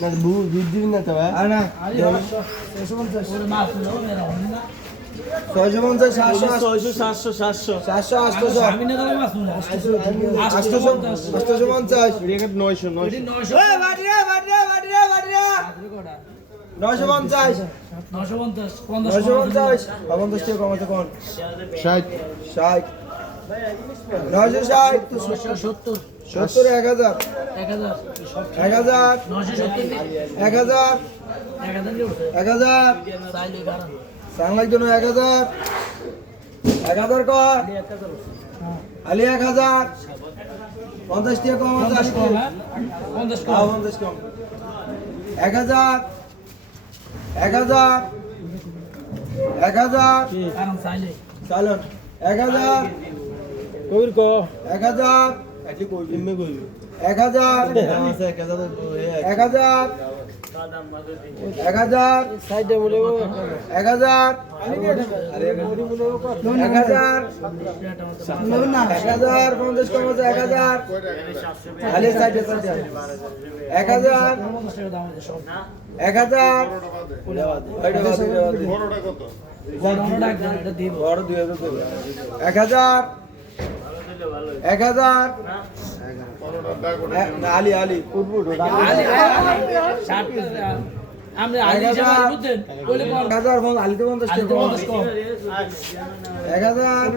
না দুধ দিবি না তো ভাই না 650 700 800 আমি না দাঁড়াই মাছ না 850 900 এই বাড়িরা 950 950 950 50 টাকা কমাতে কোন 60 60 960 70 70 1000 1000 1000 1000 সাংলাই জন্য 1000 1000 কর আলি 1000 50 টাকা কম 50 কম 50 কম 50 কম 1000 1000 1000 কারণ চাইলে চালন 1000 কবির কো 1000 আজকে কই এমনি কই 1000 আছে 1000 1000 1000 সাইডে বলে 1000 1000 1000 50 কম আছে 1000 আলি সাইডে 1000 50 টাকা দাম আছে সব 1000 বড়টা কত? বড় ডাক দেন এটা দিব বড় 2000 1000 1000 বড়টার দাগ ওটা। আলি আলি ফুটফুট আলি 60 আমরা আলি যাবার বুঝছেন কইলে 1000 আলিতে 50 আলি টাকা 50 কম 1000